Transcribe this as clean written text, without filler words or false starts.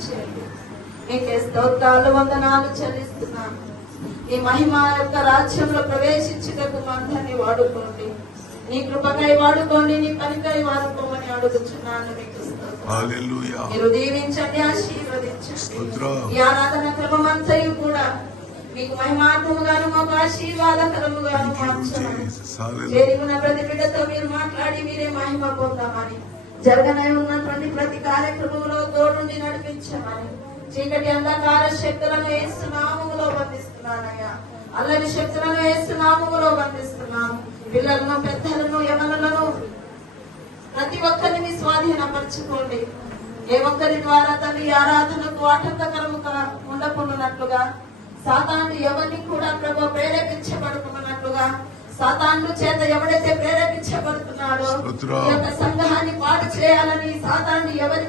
దయచేయండి. మీకే స్తోత్రాలు వందనాలు చెల్లిస్తున్నాను. ఈ మహిమ యొక్క రాజ్యంలో ప్రవేశించుటకు అందరినీ వాడుకోండి. నీ కృపకై వాడుకోండి, నీ పనికై వాడుకోమని అడుగుతున్నాను. మీకు మీరు దీవించండి, ఆశీర్వదించండి. ఈ ఆరాధన క్రమం అంతయు కూడా మీకు మహిమార్థముగాను మాకు ఆశీర్వాదకరముగాను మార్చమని, చేరిన ప్రతి బిడ్డతో మీరు మాట్లాడి మీరే మహిమ పొందామని, జరగనై ఉన్నటువంటి ప్రతి కార్యక్రమంలో తోడుండి నడిపించమని, చీకటి అంధకార శక్తులను యేసు నామములో బంధిస్తున్నానయ్యా. అల్లరి శక్తులను యేసు నామములో బంధిస్తున్నాను. పిల్లలను, పెద్దలను, యవనులను ప్రతి ఒక్కరిని మీ స్వాధీనపరచుకోండి. ఏ ఒక్కరి ద్వారా తన ఆరాధనకు ఆటంకకరముగా ఉండకుండానట్లుగా, సాతాను ఎవరిని కూడా ప్రభు ప్రేరేపించబడుతున్నట్లుగా, సాతాను చేత ఎవడైతే ప్రేరేపించబడుతున్నాడో ఈ యొక్క సంఘాన్ని పాడు చేయాలని సాతాను ఎవరి